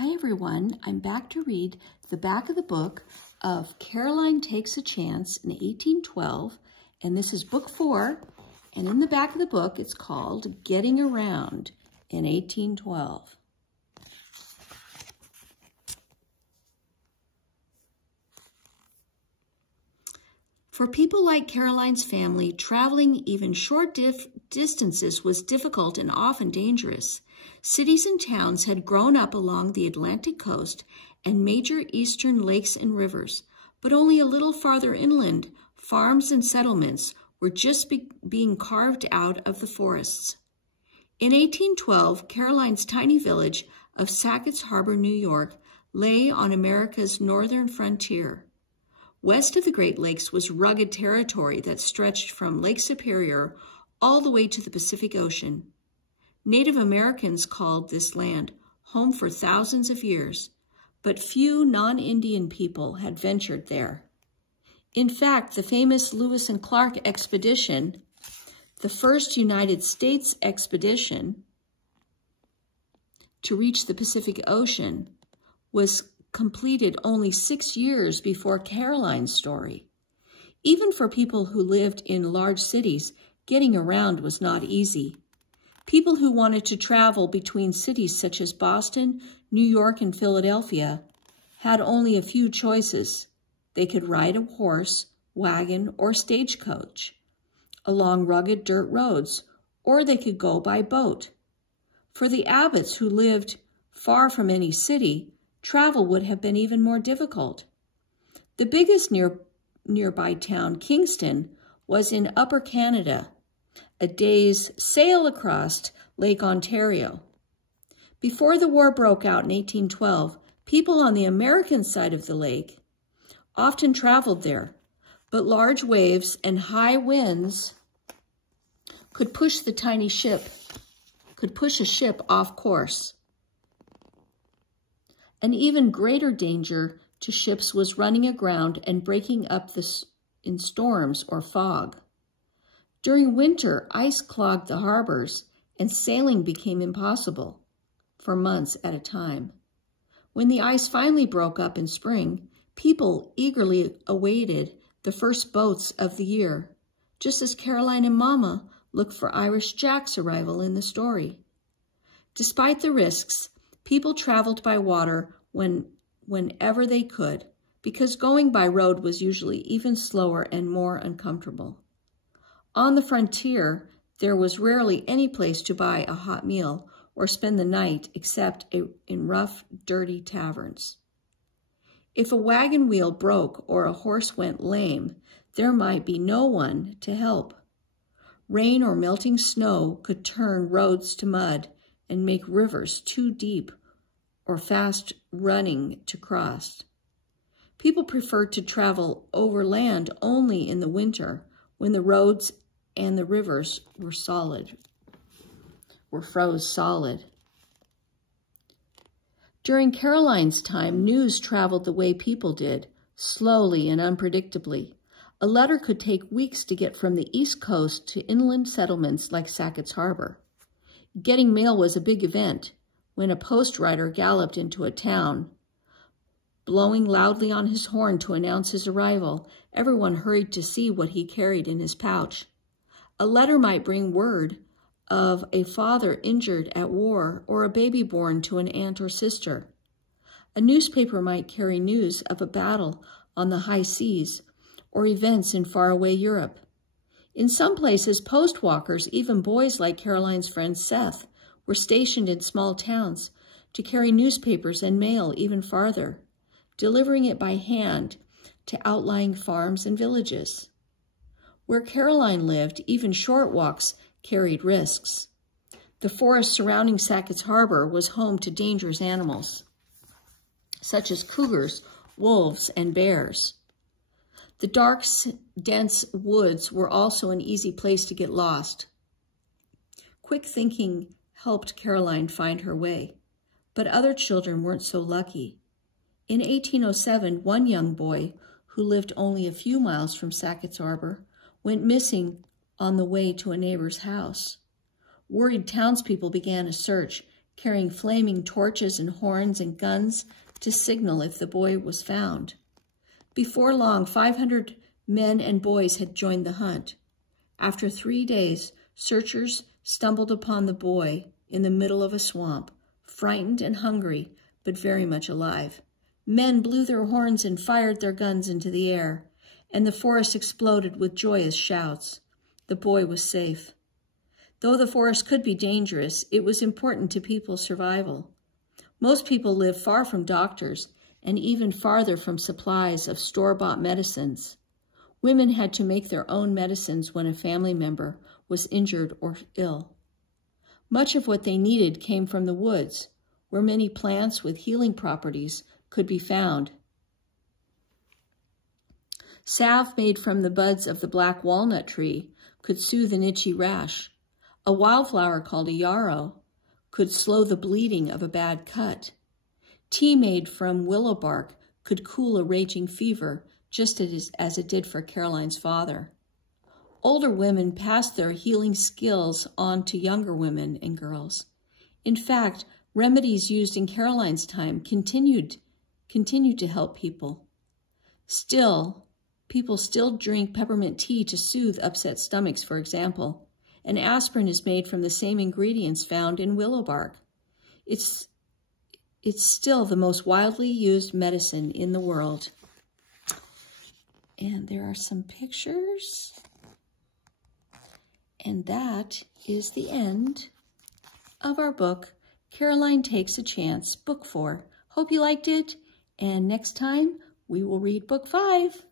Hi everyone, I'm back to read the back of the book of Caroline Takes a Chance in 1812, and this is book 4, and in the back of the book it's called Getting Around in 1812. For people like Caroline's family, traveling even short distances was difficult and often dangerous. Cities and towns had grown up along the Atlantic coast and major eastern lakes and rivers, but only a little farther inland, farms and settlements were just being carved out of the forests. In 1812, Caroline's tiny village of Sackett's Harbor, New York, lay on America's northern frontier. West of the Great Lakes was rugged territory that stretched from Lake Superior all the way to the Pacific Ocean. Native Americans called this land home for thousands of years, but few non-Indian people had ventured there. In fact, the famous Lewis and Clark expedition, the first United States expedition to reach the Pacific Ocean, was completed only 6 years before Caroline's story. Even for people who lived in large cities, getting around was not easy. People who wanted to travel between cities such as Boston, New York, and Philadelphia had only a few choices. They could ride a horse, wagon, or stagecoach along rugged dirt roads, or they could go by boat. For the Abbotts who lived far from any city, travel would have been even more difficult. The biggest nearby town, Kingston, was in Upper Canada, a day's sail across Lake Ontario. Before the war broke out in 1812, people on the American side of the lake often traveled there, but large waves and high winds could push a ship off course. An even greater danger to ships was running aground and breaking up in storms or fog. During winter, ice clogged the harbors and sailing became impossible for months at a time. When the ice finally broke up in spring, people eagerly awaited the first boats of the year, just as Caroline and Mama looked for Irish Jack's arrival in the story. Despite the risks, people traveled by water whenever they could, because going by road was usually even slower and more uncomfortable. On the frontier, there was rarely any place to buy a hot meal or spend the night except in rough, dirty taverns. If a wagon wheel broke or a horse went lame, there might be no one to help. Rain or melting snow could turn roads to mud and make rivers too deep or fast running to cross. People preferred to travel overland only in the winter when the roads and the rivers were froze solid. During Caroline's time, news traveled the way people did, slowly and unpredictably. A letter could take weeks to get from the East Coast to inland settlements like Sackett's Harbor. Getting mail was a big event. When a post rider galloped into a town, blowing loudly on his horn to announce his arrival, everyone hurried to see what he carried in his pouch. A letter might bring word of a father injured at war or a baby born to an aunt or sister. A newspaper might carry news of a battle on the high seas or events in faraway Europe. In some places, post walkers, even boys like Caroline's friend Seth, were stationed in small towns to carry newspapers and mail even farther, delivering it by hand to outlying farms and villages. Where Caroline lived, even short walks carried risks. The forest surrounding Sackett's Harbor was home to dangerous animals, such as cougars, wolves, and bears. The dark, dense woods were also an easy place to get lost. Quick thinking helped Caroline find her way, but other children weren't so lucky. In 1807, one young boy who lived only a few miles from Sackett's Harbor went missing on the way to a neighbor's house. Worried townspeople began a search. carrying flaming torches and horns and guns to signal if the boy was found. Before long, 500 men and boys had joined the hunt. After 3 days, searchers stumbled upon the boy in the middle of a swamp, frightened and hungry, but very much alive. Men blew their horns and fired their guns into the air, and the forest exploded with joyous shouts. The boy was safe. Though the forest could be dangerous, it was important to people's survival. Most people lived far from doctors and even farther from supplies of store-bought medicines. Women had to make their own medicines when a family member was injured or ill. Much of what they needed came from the woods, where many plants with healing properties could be found. Salve made from the buds of the black walnut tree could soothe an itchy rash. A wildflower called a yarrow could slow the bleeding of a bad cut. Tea made from willow bark could cool a raging fever, just as it did for Caroline's father. Older women passed their healing skills on to younger women and girls. In fact, remedies used in Caroline's time continued to help people. People still drink peppermint tea to soothe upset stomachs, for example, and aspirin is made from the same ingredients found in willow bark. It's still the most widely used medicine in the world. And there are some pictures. And that is the end of our book, Caroline Takes a Chance, Book 4. Hope you liked it, and next time we will read Book 5.